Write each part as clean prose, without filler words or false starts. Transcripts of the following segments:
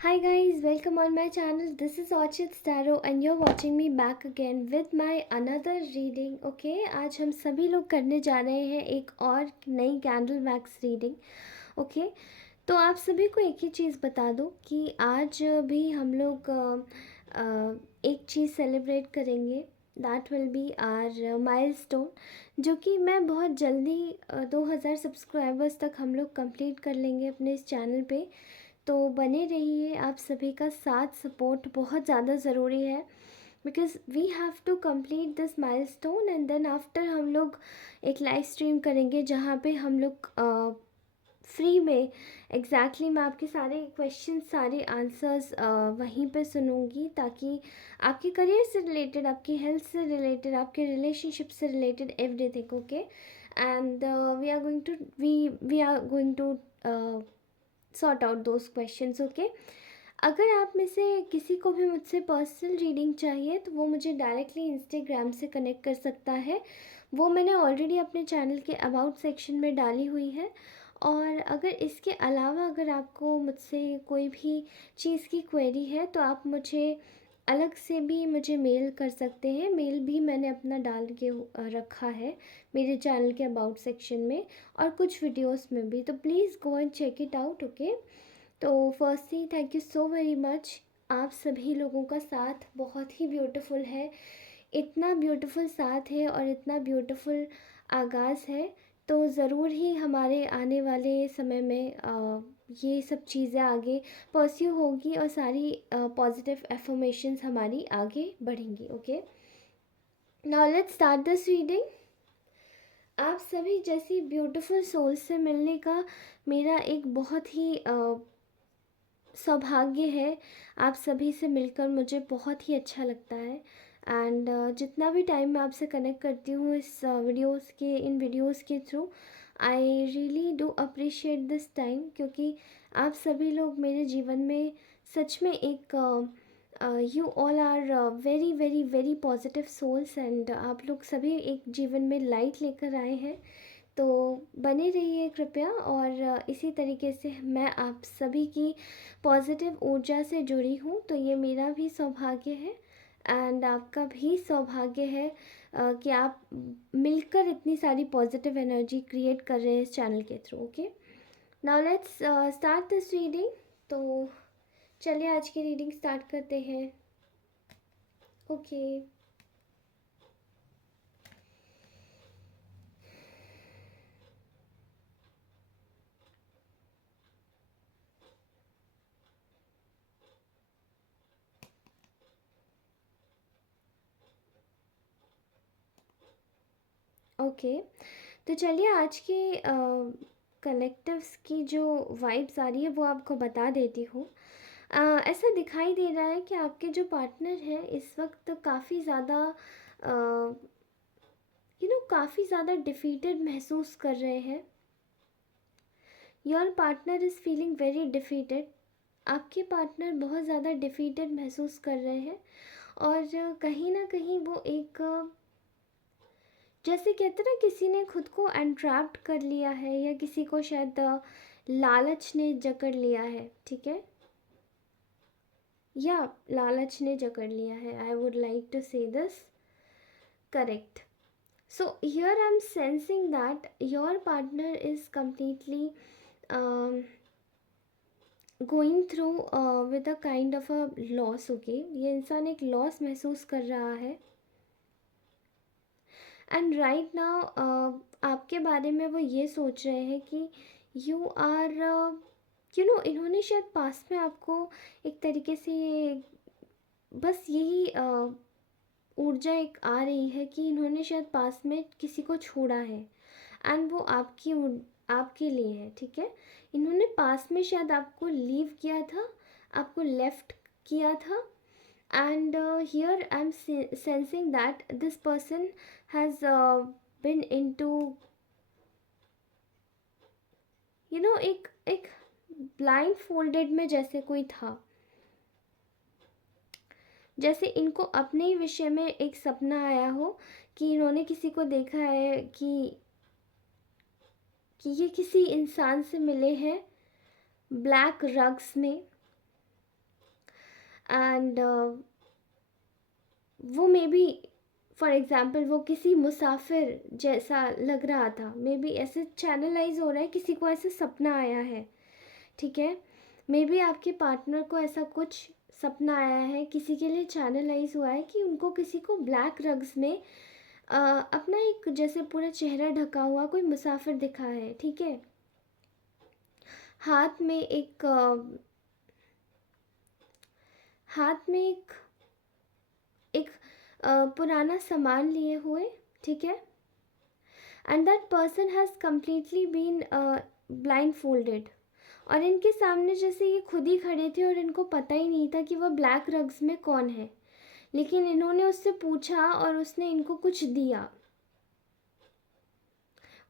Hi guys, welcome on my channel. This is Orchid Starro and you're watching me back again with my another reading. Okay, आज हम सभी लोग करने जा रहे हैं एक और नई कैंडल वैक्स रीडिंग. ओके, तो आप सभी को एक ही चीज़ बता दूं कि आज भी हम लोग एक चीज़ सेलिब्रेट करेंगे. That will be our milestone, जो कि मैं बहुत जल्दी 2000 सब्सक्राइबर्स तक हम लोग कंप्लीट कर लेंगे अपने इस चैनल पे. तो बने रहिए. आप सभी का साथ सपोर्ट बहुत ज़्यादा ज़रूरी है because we have to complete this milestone and then after हम लोग एक लाइव स्ट्रीम करेंगे जहाँ पे हम लोग फ्री में मैं आपके सारे क्वेश्चन सारे आंसर्स वहीं पे सुनूंगी, ताकि आपके करियर से रिलेटेड, आपकी हेल्थ से रिलेटेड, आपके रिलेशनशिप से related everything. Okay, and we are going to sort out those questions. Okay, अगर आप में से किसी को भी मुझसे पर्सनल रीडिंग चाहिए तो वो मुझे डायरेक्टली इंस्टाग्राम से कनेक्ट कर सकता है. वो मैंने ऑलरेडी अपने चैनल के अबाउट सेक्शन में डाली हुई है. और अगर इसके अलावा अगर आपको मुझसे कोई भी चीज़ की क्वेरी है तो आप मुझे अलग से भी मुझे मेल कर सकते हैं. मेल भी मैंने अपना डाल के रखा है मेरे चैनल के अबाउट सेक्शन में और कुछ वीडियोस में भी, तो please go and check it out. Okay, तो firstly thank you so very much. आप सभी लोगों का साथ बहुत ही ब्यूटीफुल है. इतना ब्यूटीफुल साथ है और इतना ब्यूटीफुल आगाज़ है, तो ज़रूर ही हमारे आने वाले समय में ये सब चीज़ें आगे परस्यू होगी और सारी पॉजिटिव एफर्मेशंस हमारी आगे बढ़ेंगी. Okay, now let's start this reading. आप सभी जैसी ब्यूटीफुल सोल से मिलने का मेरा एक बहुत ही सौभाग्य है. आप सभी से मिलकर मुझे बहुत ही अच्छा लगता है. एंड जितना भी टाइम मैं आपसे कनेक्ट करती हूँ इस वीडियोस के through, I really do appreciate this time, क्योंकि आप सभी लोग मेरे जीवन में सच में एक you all are very very very positive souls and आप लोग सभी एक जीवन में लाइट लेकर आए हैं. तो बने रहिए कृपया. और इसी तरीके से मैं आप सभी की पॉजिटिव ऊर्जा से जुड़ी हूँ, तो ये मेरा भी सौभाग्य है एंड आपका भी सौभाग्य है कि आप मिलकर इतनी सारी पॉजिटिव एनर्जी क्रिएट कर रहे हैं इस चैनल के through. Okay, now let's start this reading. तो चलिए आज की रीडिंग स्टार्ट करते हैं. ओके, ओके, तो चलिए आज के कलेक्टिव्स की जो वाइब्स आ रही है वो आपको बता देती हूँ. ऐसा दिखाई दे रहा है कि आपके जो पार्टनर हैं इस वक्त काफ़ी ज़्यादा काफ़ी ज़्यादा डिफीटेड महसूस कर रहे हैं. Your partner is feeling very defeated. आपके पार्टनर बहुत ज़्यादा डिफीटेड महसूस कर रहे हैं और कहीं ना कहीं वो एक जैसे कहते हैं ना, किसी ने खुद को एंट्रैप्ड कर लिया है या किसी को शायद लालच ने जकड़ लिया है. ठीक है, या लालच ने जकड़ लिया है. आई वुड लाइक टू से this correct. So here I'm sensing that your partner is completely um, going through with a kind of a loss. Okay, ये इंसान एक लॉस महसूस कर रहा है एंड राइट नाउ आपके बारे में वो ये सोच रहे हैं कि यू आर इन्होंने शायद पास में आपको एक तरीके से बस यही ऊर्जा एक आ रही है कि इन्होंने शायद पास में किसी को छोड़ा है एंड वो आपके लिए है. ठीक है, इन्होंने पास में शायद आपको लीव किया था, आपको लेफ्ट किया था. And here I am sensing that this person has been into एक एक ब्लाइंड फोल्डेड में जैसे कोई था. जैसे इनको अपने ही विषय में एक सपना आया हो कि इन्होंने किसी को देखा है कि ये किसी इंसान से मिले हैं ब्लैक रग्स में. एंड वो मे बी फॉर एग्ज़ाम्पल वो किसी मुसाफिर जैसा लग रहा था, मे बी ऐसे चैनलाइज हो रहा है, किसी को ऐसे सपना आया है, ठीक है। मे बी आपके पार्टनर को ऐसा कुछ सपना आया है, किसी के लिए चैनलाइज हुआ है कि उनको किसी को ब्लैक रग्स में अपना एक जैसे पूरा चेहरा ढका हुआ कोई मुसाफिर दिखा है, ठीक है। हाथ में एक हाथ में एक पुराना सामान लिए हुए, ठीक है। And that person has completely been blind folded, और इनके सामने जैसे ये खुद ही खड़े थे और इनको पता ही नहीं था कि वह ब्लैक रग्स में कौन है, लेकिन इन्होंने उससे पूछा और उसने इनको कुछ दिया।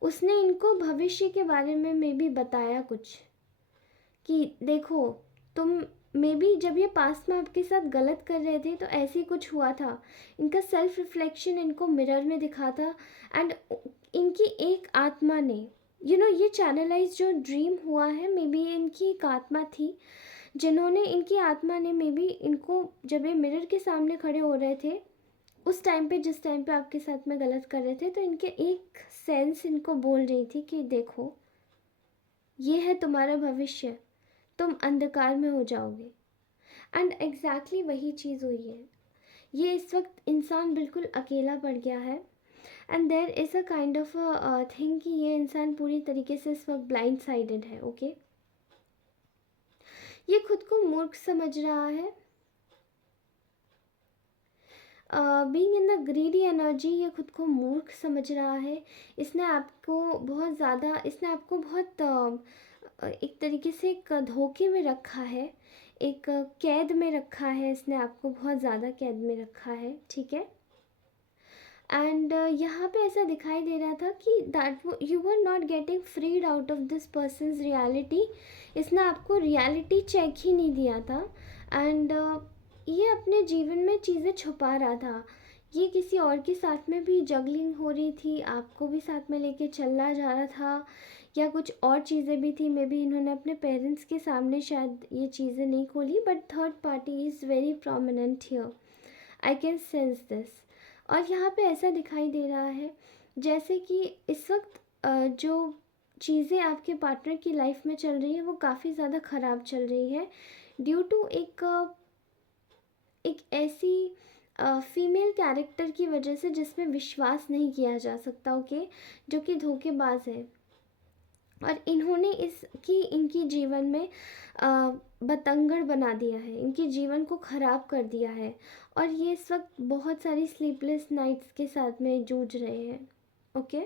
उसने इनको भविष्य के बारे में भी बताया कुछ, कि देखो तुम मे बी जब ये पास में आपके साथ गलत कर रहे थे तो ऐसे ही कुछ हुआ था। इनका सेल्फ रिफ्लेक्शन इनको मिरर में दिखा था, एंड इनकी एक आत्मा ने ये चैनलाइज जो ड्रीम हुआ है, मे बी इनकी एक आत्मा थी जिन्होंने इनकी आत्मा ने मे बी इनको जब ये मिरर के सामने खड़े हो रहे थे उस टाइम पे, जिस टाइम पे आपके साथ में गलत कर रहे थे, तो इनके एक सेंस इनको बोल रही थी कि देखो ये है तुम्हारा भविष्य, तुम अंधकार में हो जाओगे। एंड एग्जैक्टली वही चीज़ हुई है। ये इस वक्त इंसान बिल्कुल अकेला पड़ गया है, and there is a kind of a thing कि ये इंसान पूरी तरीके से इस वक्त ब्लाइंड साइडेड है, ओके। ये खुद को मूर्ख समझ रहा है, being in the greedy energy, ये खुद को मूर्ख समझ रहा है। इसने आपको बहुत एक तरीके से एक धोखे में रखा है, एक कैद में रखा है, इसने आपको बहुत ज़्यादा कैद में रखा है, ठीक है। एंड यहाँ पे ऐसा दिखाई दे रहा था कि that you were not getting freed out of this person's reality. इसने आपको रियलिटी चेक ही नहीं दिया था, एंड ये अपने जीवन में चीज़ें छुपा रहा था। ये किसी और के साथ में भी जगलिंग हो रही थी, आपको भी साथ में लेके चलना जा रहा था, या कुछ और चीज़ें भी थी। मे बी इन्होंने अपने पेरेंट्स के सामने शायद ये चीज़ें नहीं खोली, but third party is very prominent here, I can sense this. और यहाँ पे ऐसा दिखाई दे रहा है जैसे कि इस वक्त जो चीज़ें आपके पार्टनर की लाइफ में चल रही है वो काफ़ी ज़्यादा ख़राब चल रही है, ड्यू टू एक ऐसी फीमेल कैरेक्टर की वजह से जिसमें विश्वास नहीं किया जा सकता, ओके, जो कि धोखेबाज है। और इन्होंने इनकी जीवन में बतंगड़ बना दिया है, इनके जीवन को ख़राब कर दिया है, और ये इस वक्त बहुत सारी स्लीपलेस नाइट्स के साथ में जूझ रहे हैं, okay.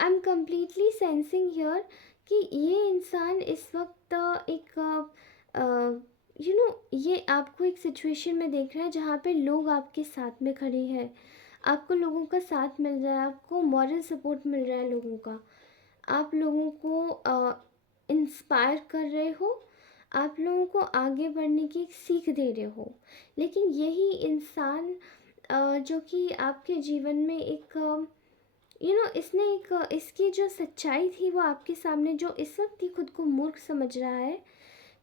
I am completely sensing here कि ये इंसान इस वक्त एक ये आपको एक सिचुएशन में देख रहा है जहाँ पे लोग आपके साथ में खड़े हैं, आपको लोगों का साथ मिल रहा है, आपको मॉरल सपोर्ट मिल रहा है लोगों का, आप लोगों को इंस्पायर कर रहे हो, आप लोगों को आगे बढ़ने की एक सीख दे रहे हो। लेकिन यही इंसान जो कि आपके जीवन में एक इसने एक इसकी जो सच्चाई थी वो आपके सामने, जो इस वक्त ही खुद को मूर्ख समझ रहा है,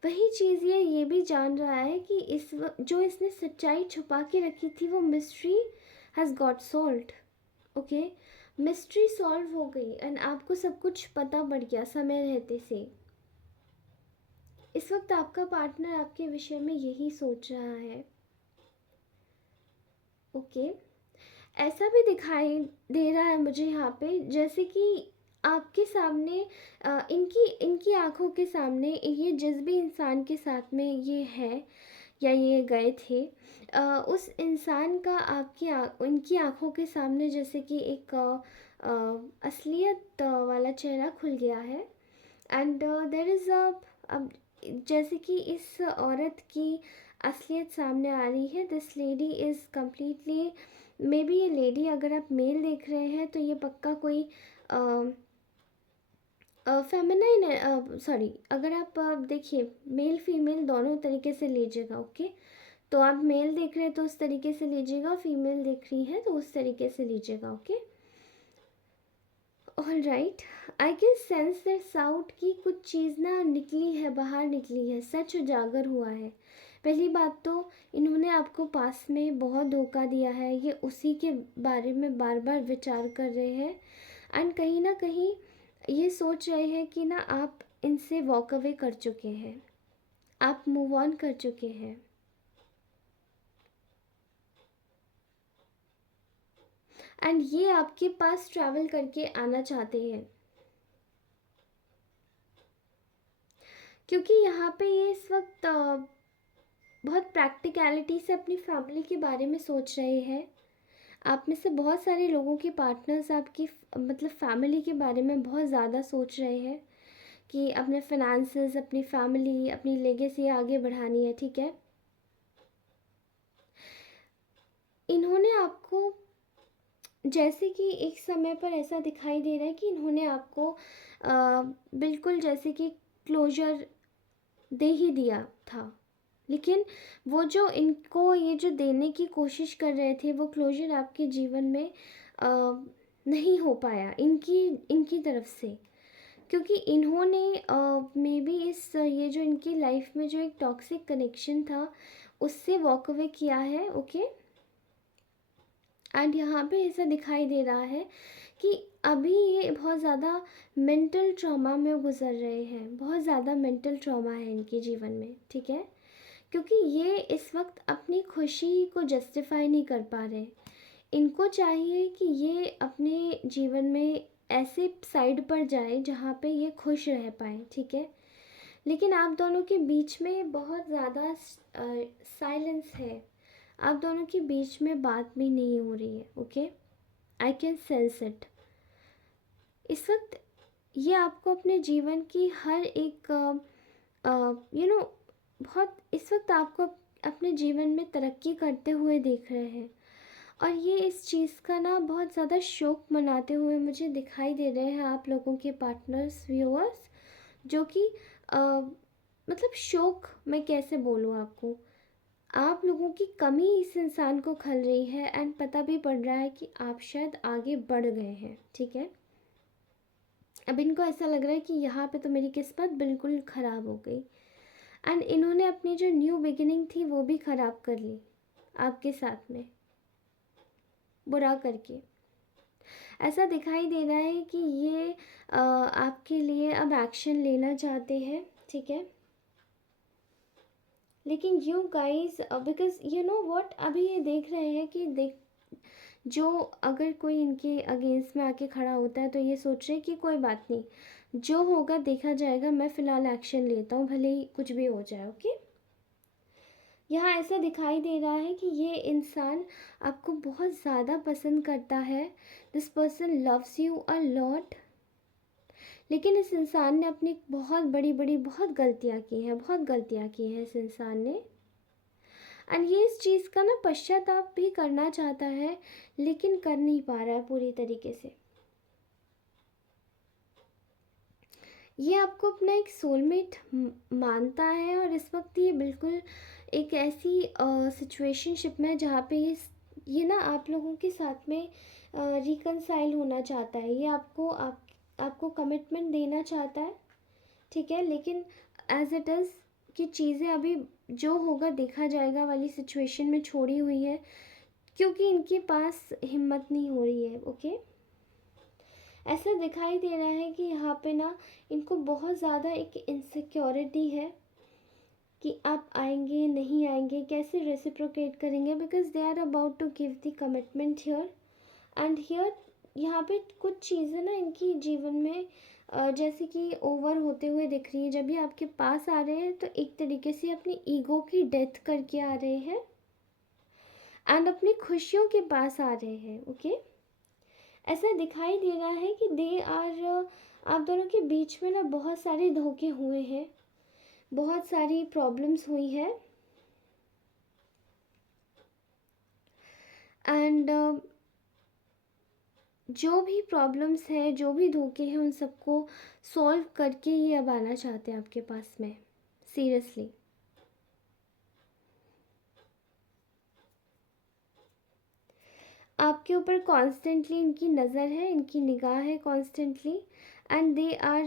वही चीज़ ये भी जान रहा है कि इस वक्त जो इसने सच्चाई छुपा के रखी थी वो mystery has got solved, okay. Mystery solve हो गई एंड आपको सब कुछ पता पड़ गया समय रहते से। इस वक्त आपका पार्टनर आपके विषय में यही सोच रहा है, ओके। ऐसा भी दिखाई दे रहा है मुझे यहाँ पे जैसे कि आपके सामने इनकी इनकी आँखों के सामने ये जिस भी इंसान के साथ में ये है या ये गए थे, उस इंसान का इनकी आँखों के सामने जैसे कि एक असलियत वाला चेहरा खुल गया है। एंड देयर इज़ अब जैसे कि इस औरत की असलियत सामने आ रही है। This lady is completely, may be ये लेडी, अगर आप मेल देख रहे हैं तो ये पक्का कोई फेमिनाइन है, सॉरी, अगर आप देखिए मेल फीमेल दोनों तरीके से लीजिएगा, ओके। तो आप मेल देख रहे हैं तो उस तरीके से लीजिएगा, फीमेल देख रही है तो उस तरीके से लीजिएगा, okay. All right. I can sense that साउट की कुछ चीज़ ना निकली है, बाहर निकली है, सच उजागर हुआ है। पहली बात तो इन्होंने आपको पास में बहुत धोखा दिया है, ये उसी के बारे में बार बार विचार कर रहे हैं। एंड कहीं ना कहीं ये सोच रहे हैं कि ना आप इनसे वॉक अवे कर चुके हैं, आप मूव ऑन कर चुके हैं। एंड ये आपके पास ट्रैवल करके आना चाहते हैं, क्योंकि यहाँ पे ये इस वक्त बहुत प्रैक्टिकलिटी से अपनी फैमिली के बारे में सोच रहे हैं। आप में से बहुत सारे लोगों के पार्टनर्स आपकी मतलब फैमिली के बारे में बहुत ज़्यादा सोच रहे हैं कि अपने फाइनेंसेस, अपनी फैमिली, अपनी लेगेसी आगे बढ़ानी है, ठीक है। इन्होंने आपको जैसे कि एक समय पर ऐसा दिखाई दे रहा है कि इन्होंने आपको बिल्कुल जैसे कि क्लोजर दे ही दिया था, लेकिन वो जो इनको ये जो देने की कोशिश कर रहे थे वो क्लोजर आपके जीवन में नहीं हो पाया इनकी इनकी तरफ से, क्योंकि इन्होंने मे बी इस ये जो इनकी लाइफ में जो एक टॉक्सिक कनेक्शन था उससे वॉक अवे किया है, ओके। एंड यहाँ पे ऐसा दिखाई दे रहा है कि अभी ये बहुत ज़्यादा मेंटल ट्रॉमा में गुजर रहे हैं, बहुत ज़्यादा मेंटल ट्रॉमा है इनके जीवन में, ठीक है। क्योंकि ये इस वक्त अपनी खुशी को जस्टिफाई नहीं कर पा रहे। इनको चाहिए कि ये अपने जीवन में ऐसे साइड पर जाए जहाँ पे ये खुश रह पाए, ठीक है। लेकिन आप दोनों के बीच में बहुत ज़्यादा साइलेंस है, आप दोनों के बीच में बात भी नहीं हो रही है, okay. I can sense it. इस वक्त ये आपको अपने जीवन की हर एक बहुत इस वक्त आपको अपने जीवन में तरक्की करते हुए देख रहे हैं, और ये इस चीज़ का ना बहुत ज़्यादा शौक मनाते हुए मुझे दिखाई दे रहे हैं आप लोगों के पार्टनर्स, व्यूअर्स, जो कि मतलब शौक मैं कैसे बोलूँ आपको, आप लोगों की कमी इस इंसान को खल रही है एंड पता भी पड़ रहा है कि आप शायद आगे बढ़ गए हैं, ठीक है। अब इनको ऐसा लग रहा है कि यहाँ पे तो मेरी किस्मत बिल्कुल ख़राब हो गई, एंड इन्होंने अपनी जो न्यू बिगिनिंग थी वो भी ख़राब कर ली आपके साथ में, बुरा करके। ऐसा दिखाई दे रहा है कि ये आपके लिए अब एक्शन लेना चाहते हैं, ठीक है। लेकिन you guys because you know what, अभी ये देख रहे हैं कि देख जो अगर कोई इनके अगेंस्ट में आके खड़ा होता है तो ये सोच रहे हैं कि कोई बात नहीं, जो होगा देखा जाएगा, मैं फ़िलहाल एक्शन लेता हूँ भले ही कुछ भी हो जाए, ओके। यहाँ ऐसा दिखाई दे रहा है कि ये इंसान आपको बहुत ज़्यादा पसंद करता है, this person loves you a lot. लेकिन इस इंसान ने अपनी बहुत बड़ी बड़ी बहुत गलतियाँ की हैं, बहुत गलतियाँ की हैं इस इंसान ने, एंड ये इस चीज़ का ना पश्चाताप भी करना चाहता है लेकिन कर नहीं पा रहा है पूरी तरीके से। ये आपको अपना एक सोलमेट मानता है, और इस वक्त ये बिल्कुल एक ऐसी सिचुएशनशिप में है जहाँ पे ये ना आप लोगों के साथ में रिकनसाइल होना चाहता है। ये आपको कमिटमेंट देना चाहता है, ठीक है। लेकिन एज इट इज़ कि चीज़ें अभी जो होगा देखा जाएगा वाली सिचुएशन में छोड़ी हुई है, क्योंकि इनके पास हिम्मत नहीं हो रही है, ओके। ऐसा दिखाई दे रहा है कि यहाँ पे ना इनको बहुत ज़्यादा एक इनसिक्योरिटी है कि आप आएंगे नहीं आएंगे, कैसे रेसिप्रोकेट करेंगे, because they are about to give the commitment here and here. यहाँ पे कुछ चीज़ें ना इनकी जीवन में जैसे कि ओवर होते हुए दिख रही है। जब ये आपके पास आ रहे हैं तो एक तरीके से अपनी ईगो की डेथ करके आ रहे हैं एंड अपनी खुशियों के पास आ रहे हैं, ओके। ऐसा दिखाई दे रहा है कि दे आर आप दोनों के बीच में ना बहुत सारे धोखे हुए हैं, बहुत सारी प्रॉब्लम्स हुई है, एंड जो भी प्रॉब्लम्स है, जो भी धोखे हैं, उन सबको सॉल्व करके ये अब आना चाहते हैं आपके पास में, सीरियसली। आपके ऊपर कॉन्स्टेंटली इनकी नज़र है, इनकी निगाह है constantly, and they are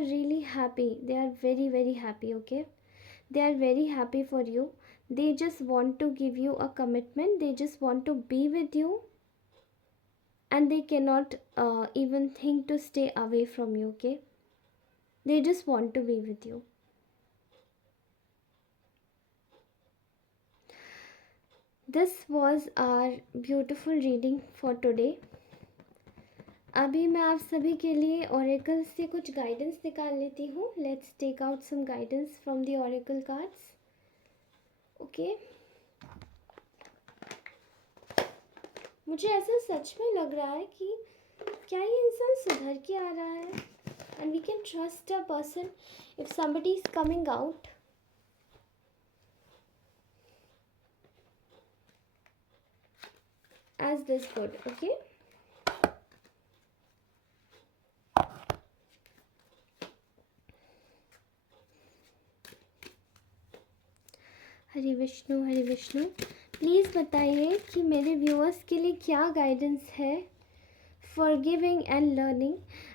really happy. They are very very happy. Okay, they are very happy for you. They just want to give you a commitment. They just want to be with you, and they cannot even think to stay away from you. Okay, they just want to be with you. This was our beautiful reading for today. अभी मैं आप सभी के लिए Oracle से कुछ guidance निकाल लेती हूँ. Let's take out some guidance from the oracle cards. Okay, मुझे ऐसा सच में लग रहा है कि क्या ये इंसान सुधर के आ रहा है, and we can trust a person if somebody is coming out. as this good. Okay, Hare Vishnu Hare Vishnu. Please बताइए कि मेरे व्यूअर्स के लिए क्या गाइडेंस है. Forgiving and learning.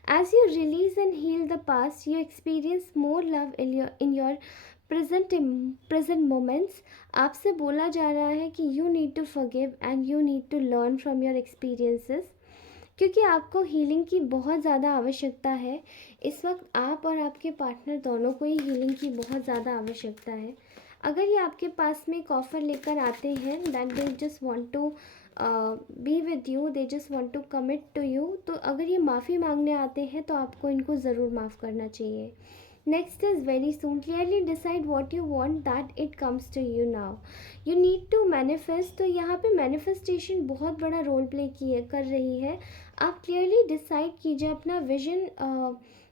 As you release and heal the past, you experience more love in your present moments. आपसे बोला जा रहा है कि you need to forgive and you need to learn from your experiences, क्योंकि आपको healing की बहुत ज़्यादा आवश्यकता है. इस वक्त आप और आपके पार्टनर दोनों को ही हीलिंग की बहुत ज़्यादा आवश्यकता है. अगर ये आपके पास में एक ऑफ़र लेकर आते हैं that they just want to be with you, they just want to commit to you, तो अगर ये माफ़ी मांगने आते हैं तो आपको इनको ज़रूर माफ़ करना चाहिए. Next is very soon. Clearly decide what you want that it comes to you now. You need to manifest. तो यहाँ पे मैनिफेस्टेशन बहुत बड़ा रोल प्ले कर रही है. आप क्लियरली डिसाइड कीजिए अपना विजन.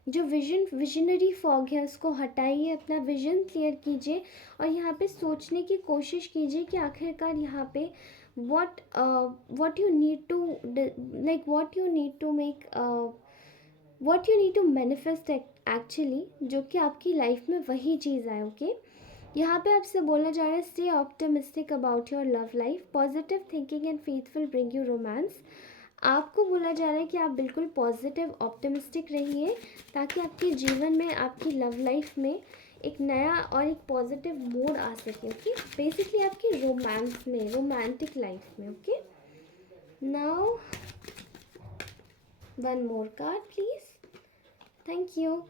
जो विजनरी फॉग है उसको हटाइए, अपना विजन क्लियर कीजिए और यहाँ पे सोचने की कोशिश कीजिए कि आखिरकार यहाँ पे what you need to like what you need to make what you need to manifest actually, जो कि आपकी लाइफ में वही चीज़ आए. ओके, यहाँ पे आपसे बोला जा रहा है stay optimistic about your love life. Positive thinking and faith will bring you romance. आपको बोला जा रहा है कि आप बिल्कुल पॉजिटिव ऑप्टिमिस्टिक रहिए ताकि आपके जीवन में, आपकी लव लाइफ में एक नया और एक पॉजिटिव मोड आ सके. ओके, बेसिकली आपकी रोमांस में, रोमांटिक लाइफ में. Okay, now one more card please. Thank you.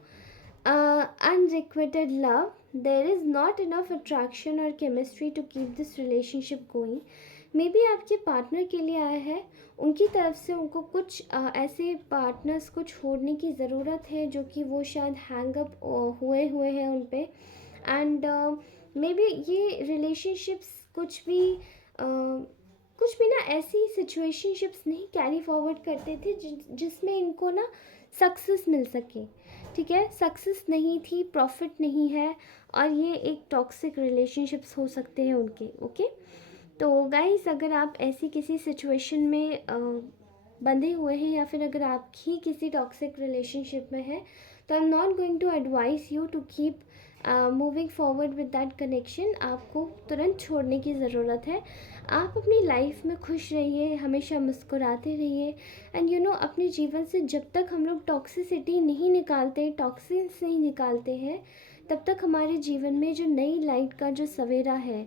Unrequited love. There is not enough attraction or chemistry to keep this relationship going. May be आपके partner के लिए आया है, उनकी तरफ से उनको कुछ ऐसे पार्टनर्स को छोड़ने की ज़रूरत है जो कि वो शायद हैंग अप हुए हुए हैं उन पे. एंड मे बी ये रिलेशनशिप्स कुछ भी ना ऐसी सिचुएशनशिप्स नहीं कैरी फॉरवर्ड करते थे जिसमें इनको ना सक्सेस मिल सके. ठीक है, सक्सेस नहीं थी, प्रॉफिट नहीं है, और ये एक टॉक्सिक रिलेशनशिप्स हो सकते हैं उनके. ओके, तो गाइस अगर आप ऐसी किसी सिचुएशन में बंधे हुए हैं या फिर अगर आप ही किसी टॉक्सिक रिलेशनशिप में हैं तो I am not going to advise you to keep moving forward with that connection. आपको तुरंत छोड़ने की ज़रूरत है. आप अपनी लाइफ में खुश रहिए, हमेशा मुस्कुराते रहिए. एंड यू नो, अपने जीवन से जब तक हम लोग टॉक्सिसिटी नहीं निकालते, टॉक्सिन्स नहीं निकालते हैं, तब तक हमारे जीवन में जो नई लाइट का जो सवेरा है,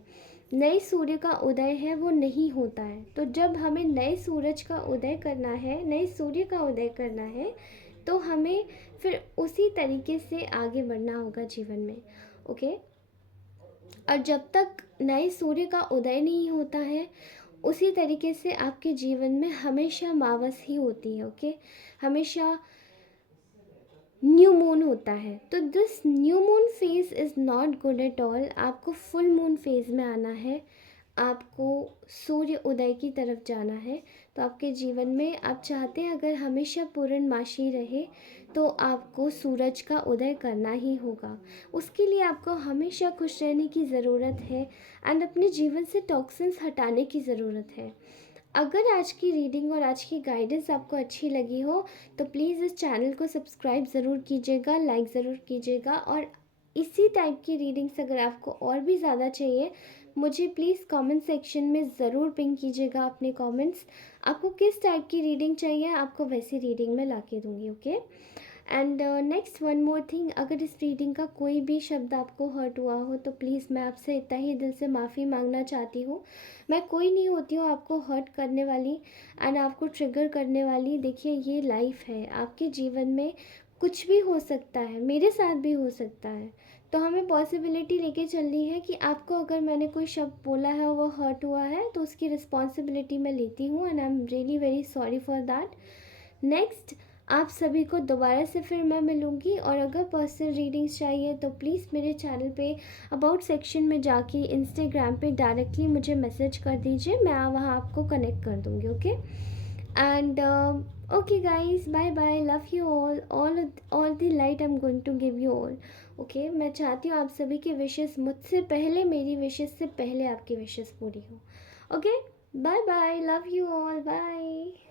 नए सूर्य का उदय है, वो नहीं होता है. तो जब हमें नए सूरज का उदय करना है, नए सूर्य का उदय करना है, तो हमें फिर उसी तरीके से आगे बढ़ना होगा जीवन में. ओके, और जब तक नए सूर्य का उदय नहीं होता है, उसी तरीके से आपके जीवन में हमेशा मावस ही होती है. ओके, हमेशा न्यू मून होता है. तो this new moon phase is not good at all. आपको फुल मून फेज में आना है, आपको सूर्य उदय की तरफ जाना है. तो आपके जीवन में आप चाहते हैं अगर हमेशा पूर्णमासी रहे तो आपको सूरज का उदय करना ही होगा. उसके लिए आपको हमेशा खुश रहने की ज़रूरत है एंड अपने जीवन से टॉक्सिन्स हटाने की ज़रूरत है. अगर आज की रीडिंग और आज की गाइडेंस आपको अच्छी लगी हो तो प्लीज़ इस चैनल को सब्सक्राइब ज़रूर कीजिएगा, लाइक ज़रूर कीजिएगा. और इसी टाइप की रीडिंग्स अगर आपको और भी ज़्यादा चाहिए, मुझे प्लीज़ कमेंट सेक्शन में ज़रूर पिंग कीजिएगा अपने कमेंट्स। आपको किस टाइप की रीडिंग चाहिए, आपको वैसी रीडिंग मैं ला के दूँगी, okay. And next one more thing, अगर इस रीडिंग का कोई भी शब्द आपको हर्ट हुआ हो तो प्लीज़ मैं आपसे इतना ही दिल से माफ़ी मांगना चाहती हूँ। मैं कोई नहीं होती हूँ आपको हर्ट करने वाली एंड आपको ट्रिगर करने वाली। देखिए, ये लाइफ है, आपके जीवन में कुछ भी हो सकता है, मेरे साथ भी हो सकता है। तो हमें पॉसिबिलिटी लेके चलनी है कि आपको अगर मैंने कोई शब्द बोला है और वो हर्ट हुआ है तो उसकी रिस्पॉन्सिबिलिटी मैं लेती हूँ and I am really very sorry for that. Next, आप सभी को दोबारा से फिर मैं मिलूँगी, और अगर पर्सनल रीडिंग्स चाहिए तो प्लीज़ मेरे चैनल पे अबाउट सेक्शन में जाके इंस्टाग्राम पे डायरेक्टली मुझे मैसेज कर दीजिए, मैं वहाँ आपको कनेक्ट कर दूँगी, okay. And okay guys, bye bye, love you all the light I am going to give you all, okay. मैं चाहती हूँ आप सभी की विशेस मुझसे पहले, मेरी विशेस से पहले आपकी विशेस पूरी हो, okay. Bye bye, love you all, bye.